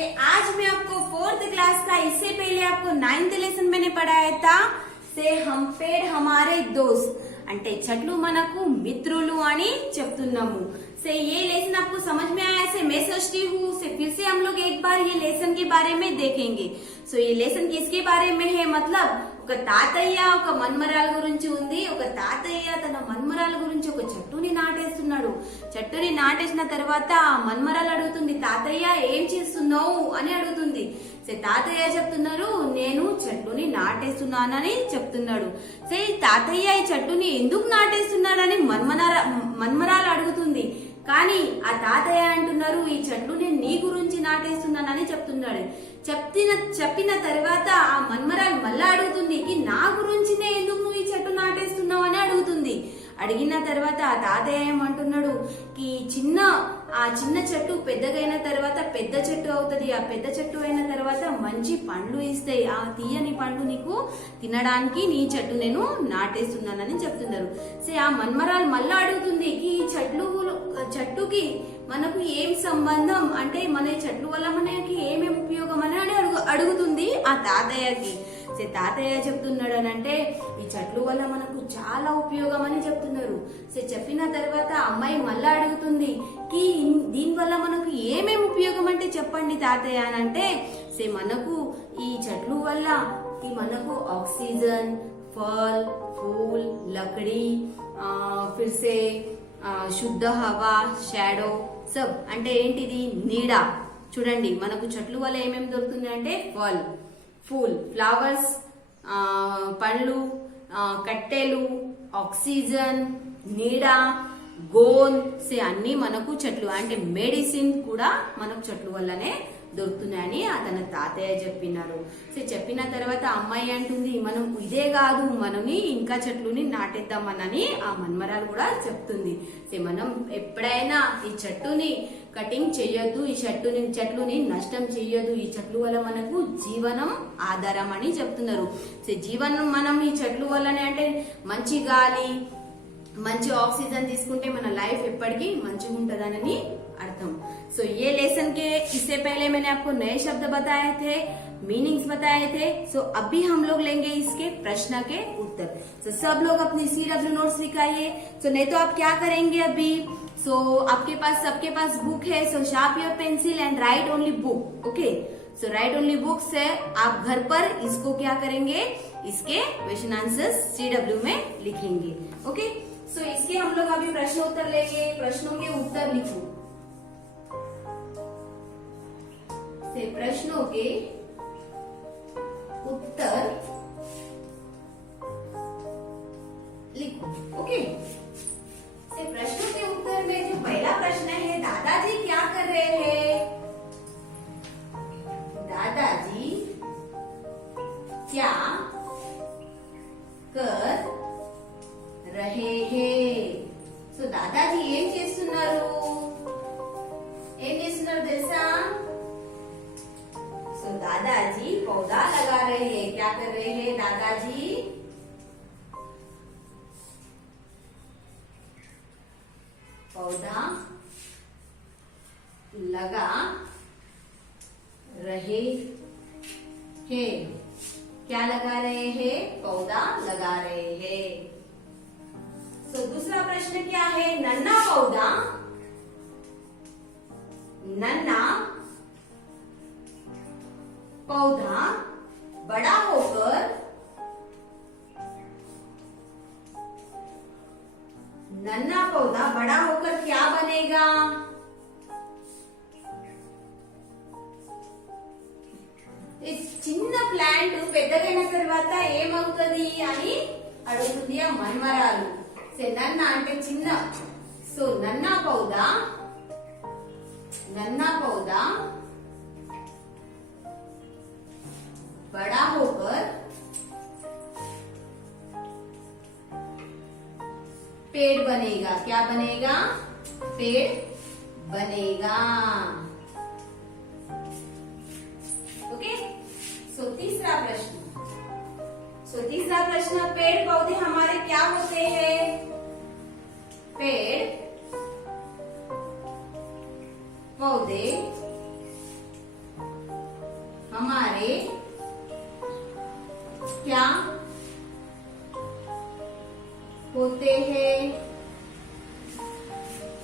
से आज मैं आपको 4th क्लास का, इससे पहले आपको 9th लेसन मैंने पढ़ाया था से हम पेड़ हमारे दोस्त అంటే చెట్లు మనకు మిత్రులు అని చెప్తున్నాము। से ये लेसन आपको समझ में आया से मैं सोचती हूँ से फिर से हम लोग एक बार ये लेसन के बारे में देखेंगे। सो ये लेसन किसके बारे में है, मतलब ఒక తాతయ్య ఒక మన్మరాల గురించి ఉంది। ఒక తాతయ్య తన మన్మరాల గురించి ఒక చెట్టుని నాటేస్తున్నాడు। చెట్టుని నాటేసిన తర్వాత ఆ మన్మరాలు అడుగుతుంది, తాతయ్య ఏం చేస్తున్నావు అని అడుగుతుంది। తాతయ్య చెప్తున్నారు, నేను చెట్టుని నాటేస్తున్నానని చెప్తున్నాడు। తాతయ్య ఈ చెట్టుని ఎందుకు నాటేస్తున్నాడని మన్మరాలు అడుగుతుంది। కానీ ఆ తాతయ్య అంటున్నారు, ఈ చెట్టుని నీ గురించి నాటేస్తున్నానని చెప్తున్నాడు। చెప్పిన తర్వాత ఆ మన్మరాలు మళ్ళా అడుగుతుంది, నా గురించినే ఎందుకు నువ్వు ఈ చెట్టు నాటేస్తున్నావు అని అడుగుతుంది। అడిగిన తర్వాత ఆ తాతయ్య ఏమంటున్నాడు, ఆ చిన్న చెట్టు పెద్దగైన తర్వాత పెద్ద చెట్టు అవుతుంది। ఆ పెద్ద చెట్టు అయిన తర్వాత మంచి పండ్లు ఇస్తాయి। ఆ తీయని పండ్లు నీకు తినడానికి నీ చెట్టు నేను నాటేస్తున్నానని చెప్తున్నారు। ఆ మన్మరాలు మళ్ళా అడుగుతుంది, ఈ చెట్టుకి మనకు ఏం సంబంధం, అంటే మన చెట్లు వల్ల మనకి ఏమేమి ఉపయోగం అని అడుగుతుంది ఆ తాతయ్యకి। తాతయ్య చెప్తున్నాడు అని అంటే ఈ చెట్లు వల్ల మనకు చాలా ఉపయోగం అని చెప్తున్నారు। చెప్పిన తర్వాత అమ్మాయి మళ్ళా అడుగుతుంది, దీని వల్ల మనకు ఏమేమి ఉపయోగం అంటే చెప్పండి తాతయ్య అని అంటే మనకు ఈ చెట్లు వల్ల మనకు ఆక్సిజన్, फल, फूल, लकड़ी, फिर से శుద్ధ హవా, షాడో సబ్ అంటే ఏంటిది, నీడ। చూడండి మనకు చెట్లు వల్ల ఏమేమి దొరుకుతుంది అంటే ఫూల్, ఫ్లవర్స్, పండ్లు, కట్టెలు, ఆక్సిజన్, నీడ, గోంద్ అన్ని మనకు చెట్లు అంటే మెడిసిన్ కూడా మనకు చెట్లు వల్లనే దొరుకుతున్నాయని తన తాతయ్య చెప్పినారు। చెప్పిన తర్వాత అమ్మాయి అంటుంది, మనం ఇదే కాదు మనని ఇంకా చెట్లుని నాటేద్దామనని ఆ మన్మరాలు కూడా చెప్తుంది। మనం ఎప్పుడైనా ఈ చెట్టుని కటింగ్ చెయ్యొద్దు, ఈ చెట్లుని నష్టం చెయ్యొద్దు, ఈ చెట్లు వల్ల మనకు జీవనం ఆధారం అని చెప్తున్నారు। జీవనం మనం ఈ చెట్లు వల్లనే అంటే మంచి గాలి, మంచి ఆక్సిజన్ తీసుకుంటే మన లైఫ్ ఎప్పటికీ మంచిగా ఉంటదనని अर्थम। सो ये लेसन के इससे पहले मैंने आपको नए शब्द बताए थे, मीनिंग्स बताए थे। सो अभी हम लोग लेंगे इसके प्रश्न के उत्तर। सो सब लोग अपनी CW नोट्स लिखाइए। सो नहीं तो आप क्या करेंगे अभी, सबके पास बुक है, so sharp your pencil and write only book. Okay, so write only book से आप घर पर इसको क्या करेंगे, इसके क्वेश्चन आंसर्स CW में लिखेंगे। ओके, सो इसके हम लोग अभी प्रश्न उत्तर लेंगे। प्रश्नों के उत्तर लिखो। प्रश्नों के उत्तर लिखो। ओके, प्रश्नों के उत्तर में जो पहला प्रश्न है, दादाजी क्या कर रहे हैं, दादाजी क्या कर रहे हैं। सो दादाजी ఏం చేస్తున్నారు, తెలుసా। दादाजी पौधा लगा रहे हैं। क्या कर रहे हैं दादाजी, पौधा लगा रहे हैं। क्या लगा रहे हैं, पौधा लगा रहे हैं। दूसरा प्रश्न क्या है, नन्ना पौधा बड़ा होकर क्या बनेगा। చిన్న ప్లాంట్ పెద్దగైన తర్వాత ఏమవుతుంది అని అడుగుతుంది ఆ మన్మరాలు। నన్న అంటే చిన్న, సో నన్నా పౌదా बड़ा होकर पेड़ बनेगा। क्या बनेगा, पेड़ बनेगा। ओके, तीसरा प्रश्न, पेड़ पौधे हमारे क्या होते हैं, पेड़ पौधे हमारे क्या होते हैं।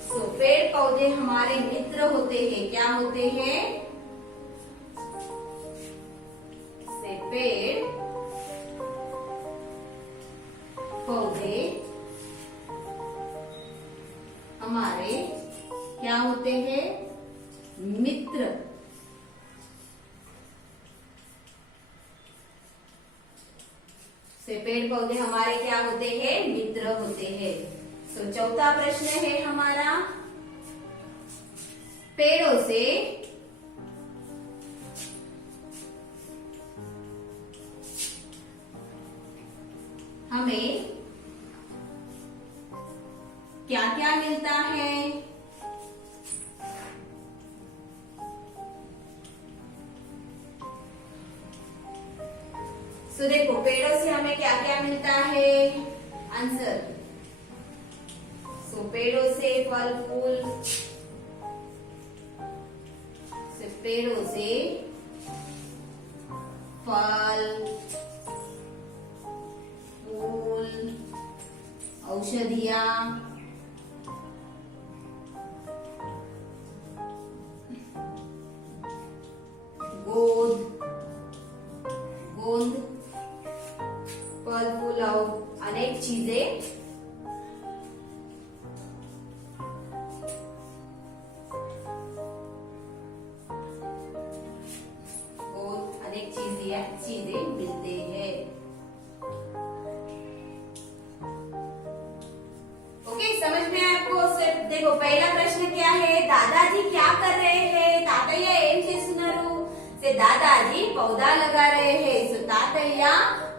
तो पेड़ पौधे हमारे मित्र होते हैं। क्या होते हैं? से पेड़ पौधे हमारे क्या होते हैं? मित्र। से पेड़ पौधे हमारे क्या होते हैं? मित्र होते हैं। तो चौथा प्रश्न है हमारा, पेड़ों से हमें क्या क्या मिलता है? तो देखो, पेड़ों से हमें क्या क्या मिलता है? आंसर, तो पेड़ों से फल फूल, पेड़ों से फल फूल, औषधियां, गोंद, फल फूल और अनेक चीजें चीजें मिलते हैं। ओके, समझ में आया आपको? देखो, पहला प्रश्न क्या है? दादाजी क्या कर रहे हैं? तातయ్య ఏం చేస్తున్నారు? से दादाजी पौधा लगा रहे हैं। सो तातయ్య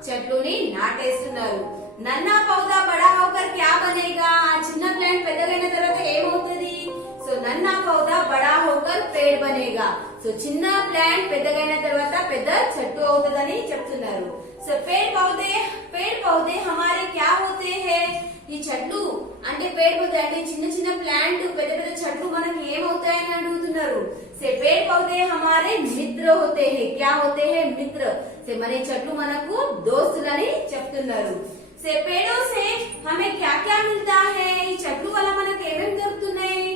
చెట్లుని నాటేస్తున్నారు। నన్నా పౌదా బడా హోకర్ क्या बनेगा? చిన్న ప్లాంట్ పెద్దగైన తర్వాత ఏమవుతుంది? సో నన్నా పౌదా బడా హోకర్ पेड़ बनेगा। సో చిన్న ప్లాంట్ పెద్దగైన తర్వాత పెద్ద చెట్టు అవుతుందని చెప్తున్నారు। సో पेड़ पौधे हमारे क्या होते हैं? ఈ చెట్లు అంటే पेड़ पौधे అంటే చిన్న చిన్న ప్లాంట్ పెద్ద పెద్ద చెట్లు మనకి ఏమవుతాయని అడుగుతున్నారు। से पेड़ पौधे हमारे मित्र होते हैं। क्या होते हैं? मित्र। से మన చెట్లు మనకు దోస్తులని చెప్తున్నారు। से पेड़ों से हमें क्या क्या मिलता है? ఈ చెట్లు వల్ల మనకు ఏమేం దొరుకుతున్నాయి?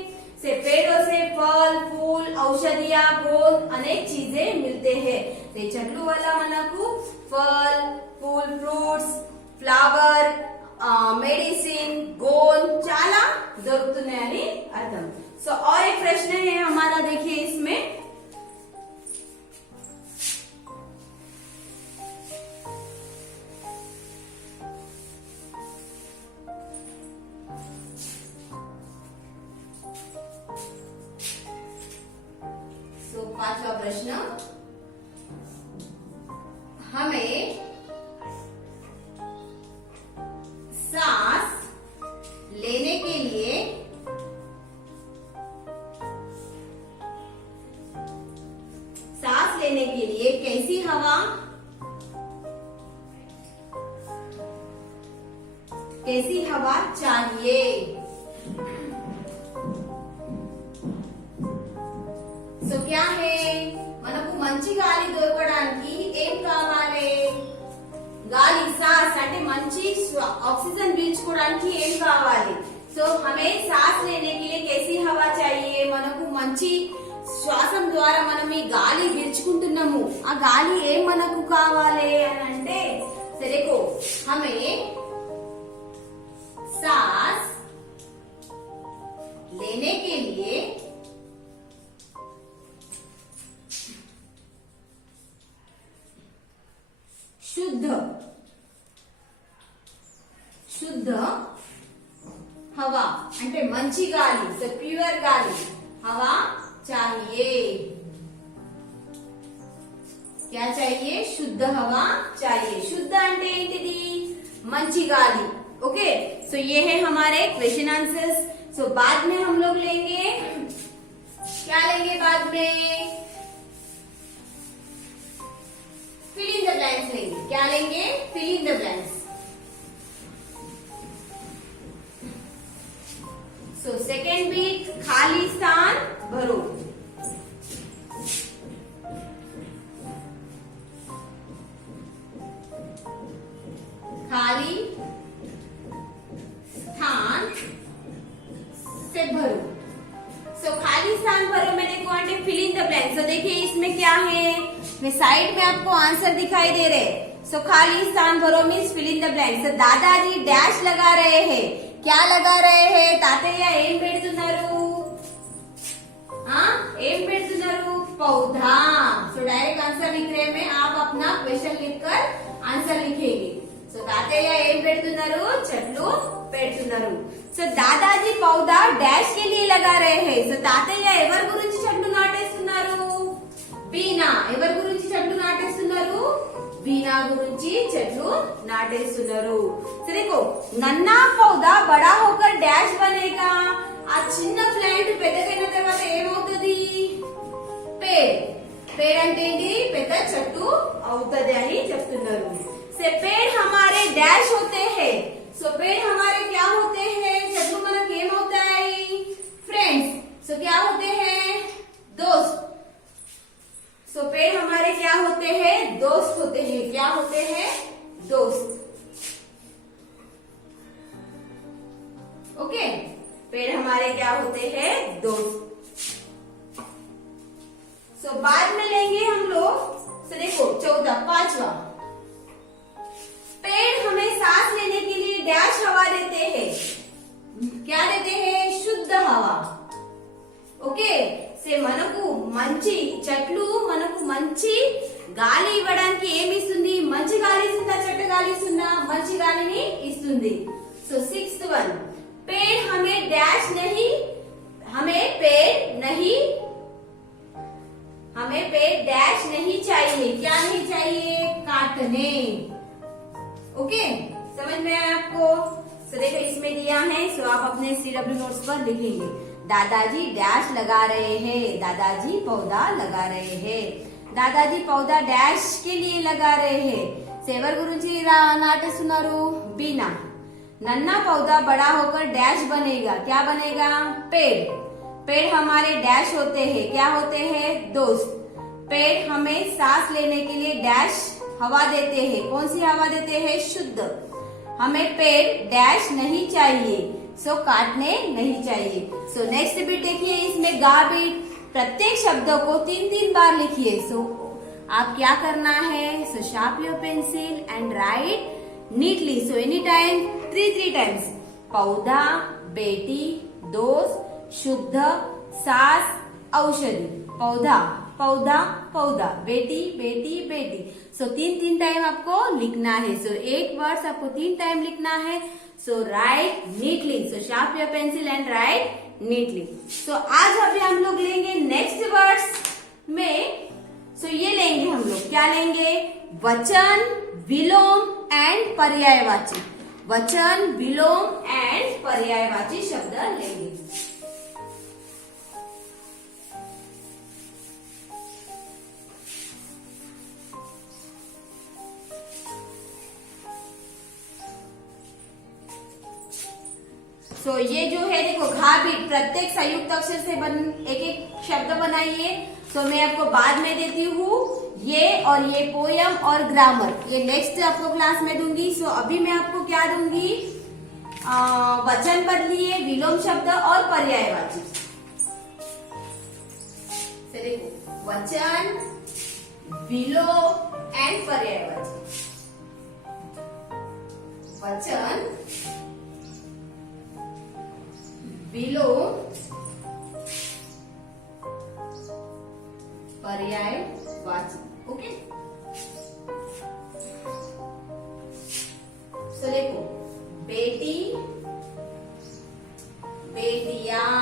से पेड़ों से फल फूल, औषधियां, गोंद अनेक चीजें मिलते हैं। से చెట్లు వల్ల మనకు फल फूल, फ्रूट्स, फ्लावर, मेडिसिन, गोंद చాలా దొరుకుతున్నాయని అర్థం। सो और एक प्रश्न है हमारा, देखिए इसमें, पांचवा प्रश्न, हमें सांस लेने के लिए कैसी हवा चाहिए? సో क्या है? మనకు మంచి గాలి దొరకడానికి ఏం కావాలి? గాలి, सांस అంటే మంచి ఆక్సిజన్ పీల్చుకోవడానికి ఏం కావాలి? సో हमें सांस लेने के लिए कैसी हवा चाहिए? మనకు మంచి శ్వాసం ద్వారా మనం ఈ గాలి పీల్చుకుంటున్నాము। ఆ గాలి ఏం మనకు కావాలి అని అంటే, देखो, हमें सांस लेने के लिए शुद्ध हवा అంటే మంచి గాలి, సో ప్యూర్ గాలి, हवा चाहिए। क्या चाहिए? शुद्ध हवा चाहिए। शुद्ध అంటే ఏంటిది? మంచి గాలి। ओके, सो ये है हमारे क्वेश्चन आंसर्स। सो बाद में हम लोग लेंगे, क्या लेंगे बाद में? फिल इन द ब्लैंक्स लेंगे। क्या लेंगे? Fill in the blanks. So second week खाली स्थान भरो। फ्रेंड्स, तो देखिए इसमें क्या है, मैं साइड में आपको आंसर दिखाई दे रहे। सो खाली स्थान भरो means fill in the blanks. दादाजी डैश लगा रहे हैं, क्या लगा रहे हैं? तातయ్య ఏం పెడుతున్నారు? ఏం పెడుతున్నారు? पौधा। सो डायरेक्ट आंसर लिख रहे हैं, आप अपना क्वेश्चन लिखकर आंसर लिखेंगे। सो तातయ్య ఏం పెడుతున్నారు? చెట్లు పెడుతున్నారు। సో దాదాజీ పౌదా డాష్ के लिए लगा रहे हैं। సో తాతయ్య ఎవరి గురించి చెట్లు నాటేస్తున్నారు? వీణా। ఎవరి గురించి చెట్లు నాటేస్తున్నారు? వీణా గురించి చెట్లు నాటేస్తున్నారు। సో देखो నన్నా పౌదా బడా హోకర్ డాష్ బనేగా। ఆ చిన్న ప్లాంట్ పెద్దగైన తర్వాత ఏమవుతుంది? పేడ్। పేడ్ అంటే ఏంటి? పెద్ద చెట్టు అవుతది అని చెప్తున్నారు। से पेड़ हमारे डैश होते हैं। सो पेड़ हमारे क्या होते हैं? చెట్లు మనకి ఏమవుతాయి? फ्रेंड्स। सो क्या होते हैं? दोस्त। सो पेड़ हमारे क्या होते हैं? दोस्त होते हैं। क्या होते हैं? दोस्त। ओके, पेड़ हमारे क्या होते हैं? दोस्त। सो बाद में लेंगे हम लोग। सो देखो 14 5वां, पेड़ हमें सांस लेने के लिए डैश हवा देते हैं। क्या देते हैं? शुद्ध हवा। ओके, से మనకు మంచి చెట్లు మనకు మంచి గాలి ఇవ్వడానికి ఏమి ఇస్తుంది? మంచి గాలి ఇస్తుందా? చెడ్డ గాలి ఇస్తుందా? మంచి గాలిని ఇస్తుంది। సో 6th वन, पेड़ हमें डैश नहीं, हमें पेड़ डैश नहीं चाहिए। क्या नहीं चाहिए? काटने। ओके, समझ में आया आपको? सो देखो इसमें दिया है, सो आप अपने CW नोट्स पर लिखेंगे। दादाजी डैश लगा रहे हैं। दादाजी पौधा लगा रहे हैं। दादाजी पौधा डैश के लिए लगा रहे हैं। सेवर गुरुजी नाटेస్తున్నారు? बीना। नन्ना पौधा बड़ा होकर डैश बनेगा। क्या बनेगा? पेड़। पेड़ हमारे डैश होते हैं। क्या होते हैं? दोस्त। पेड़ हमें सांस लेने के लिए डैश हवा देते हैं। कौन सी हवा देते हैं? शुद्ध। हमें पेड़ डैश नहीं चाहिए। सो काटने नहीं चाहिए। सो नेक्स्ट बीट देखिए, इसमें गा बीट प्रत्येक शब्द को 3-3 बार लिखिए। सो आप क्या करना है? So sharp your pencil and write neatly. So any time 3 times. पौधा, बेटी, दोस्त, शुद्ध, सांस, औषधि। पौधा पौधा पौधा, बेटी बेटी बेटी। सो 3 टाइम आपको लिखना है। सो एक वर्ड्स आपको 3 टाइम लिखना है। So write neatly. So sharp your pencil and write neatly. So आज अभी हम लोग लेंगे नेक्स्ट वर्ड्स में। सो ये लेंगे हम लोग, क्या लेंगे? वचन, विलोम एंड पर्यायवाची। वचन, विलोम एंड पर्यायवाची शब्द लेंगे। सो ये जो है देखो घा बीट प्रत्येक संयुक्त अक्षर से एक एक शब्द बनाइए। सो मैं आपको बाद में देती हूँ ये, और ये पोयम और ग्रामर ये नेक्स्ट आपको क्लास में दूंगी। सो अभी मैं आपको क्या दूंगी? वचन बदलिए, विलोम शब्द और पर्यायवाची। देखो वचन, विलोम एंड पर्यायवाची। वचन, विलोम, पर्यायवाची। ओके, सो देखो बेटी, बेटियां,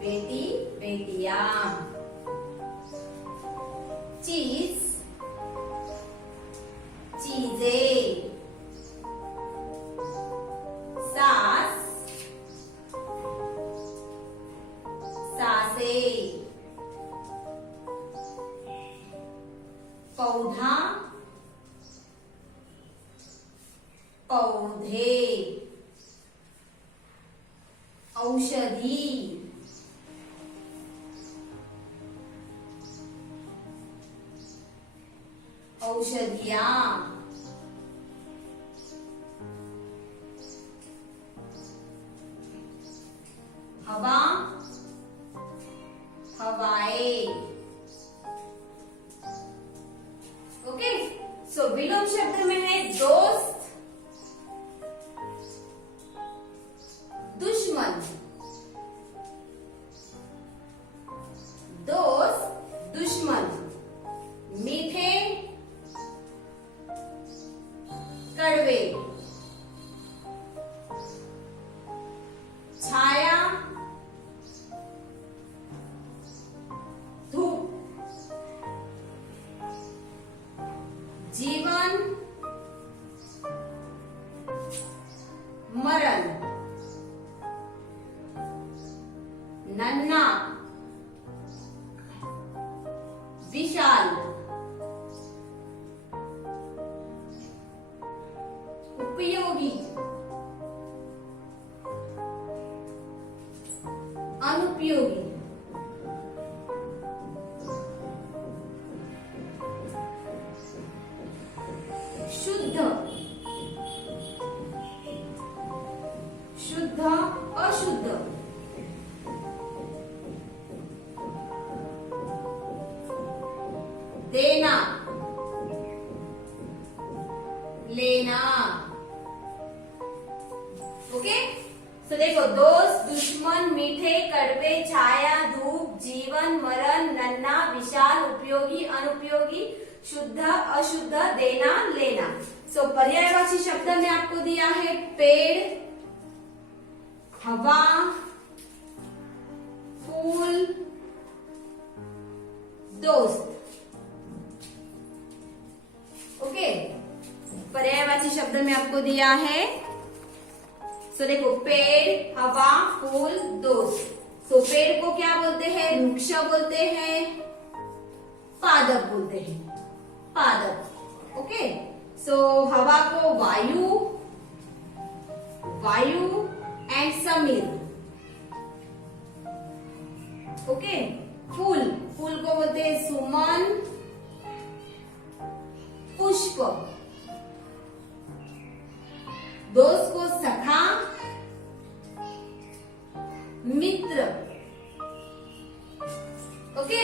बेटी बेटियां, चीज, चीजें, सास, सासें, पौधा, पौधे, औषधि, औषधियां, हवा, हवाएं। ओके, सो विलोम शब्द में है दोस्त, दुश्मन। दोस्त, दुश्मन। मीठे, कड़वे। छाया, धूप। जीवन, मरण। नन्हा, विशाल। उपयोगी, अनुपयोगी। शुद्ध, शुद्ध, अशुद्ध। देना, लेना। ओके, तो देखो दोस्त, दुश्मन, मीठे, कड़वे, छाया, धूप, जीवन, मरण, नन्हा, विशाल, उपयोगी, अनुपयोगी, शुद्ध, अशुद्ध, देना, लेना। सो पर्यायवाची शब्द में आपको दिया है पेड़, हवा, फूल, दोस्त। ओके, पर्यायवाची शब्द में आपको दिया है, सो देखो पेड़, हवा, फूल, दोस्त। सो पेड़ को क्या बोलते हैं? वृक्ष बोलते हैं, पादप बोलते हैं, पादप। ओके, सो हवा को वायु, वायु एंड समीर। ओके, फूल, फूल को बोलते हैं सुमन, पुष्प। दोस्त को सखा, मित्र। ओके,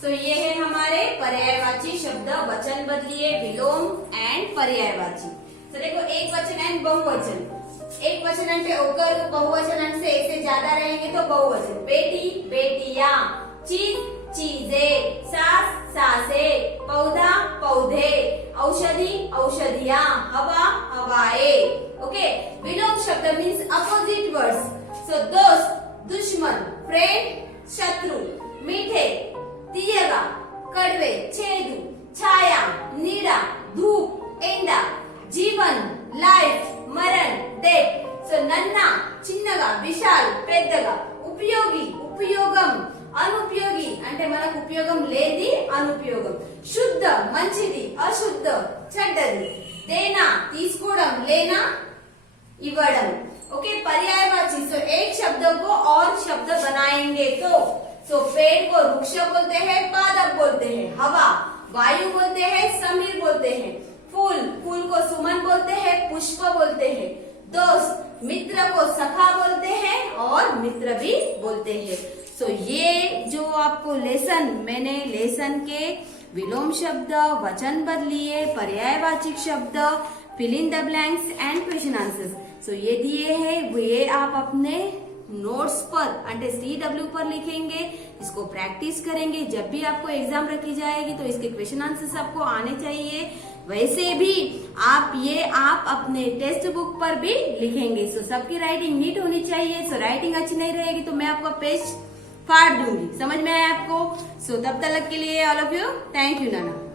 सो ये है हमारे पर्यायवाची शब्द। वचन बदलिए, विलोम एंड पर्यायवाची। तो देखो एक वचन एंड बहुवचन। एक वचन అంటే ఒకరు, बहुवचन से एक से ज्यादा रहेंगे तो बहुवचन। बेटी, बेटियां, चीज, चीजें, सास, सासें, पौधा, पौधे, औषधि, औषधियां, हवा, हवाएं। ओके, विलोम शब्द मीन्स अपोजिट वर्ड्स। सो दोस्त, दुश्मन, फ्रेंड, शत्रु। मीठे, तीयगा, कड़वे, छेदु, छाया, नीड़ा, धूप, एंडा। जीवन, लाइफ, मरण, डेथ। सो नन्ना, చిన్నగా, విశాల్, పెద్దగా। ఉపయోగి, ఉపయోగం, అనుపయోగి అంటే మనకు ఉపయోగం లేది అనుపయోగం। శుద్ధ, మంచిది, అశుద్ధ, చెడ్డది। देना, తీసుకోవడం, लेना, ఇవ్వడం। ओके, पर्यायवाची। सो एक शब्द को और शब्द बनाएंगे तो पेड़ को वृक्ष बोलते हैं, पादप बोलते हैं। हवा, वायु बोलते हैं, समीर बोलते हैं। फूल, फूल को सुमन बोलते हैं, पुष्प बोलते हैं। दोस्त, मित्र को सखा बोलते हैं और मित्र भी बोलते हैं। सो ये जो आपको मैंने लेसन के विलोम शब्द, वचन बदलिए, पर्यायवाची शब्द, fill in the blanks and question answers, so ये दिए हैं। ये आप अपने नोट्स पर अंटे CW पर लिखेंगे, इसको प्रैक्टिस करेंगे। जब भी आपको एग्जाम रखी जाएगी तो इसके क्वेश्चन आंसर्स आपको आने चाहिए। वैसे भी आप अपने टेक्स्ट बुक पर भी लिखेंगे। सो सबकी राइटिंग नीट होनी चाहिए। सो राइटिंग अच्छी नहीं रहेगी तो मैं आपका पेज फाड़ दूंगी। समझ में आया आपको? सो तब तक के लिए all of you thank you Nana.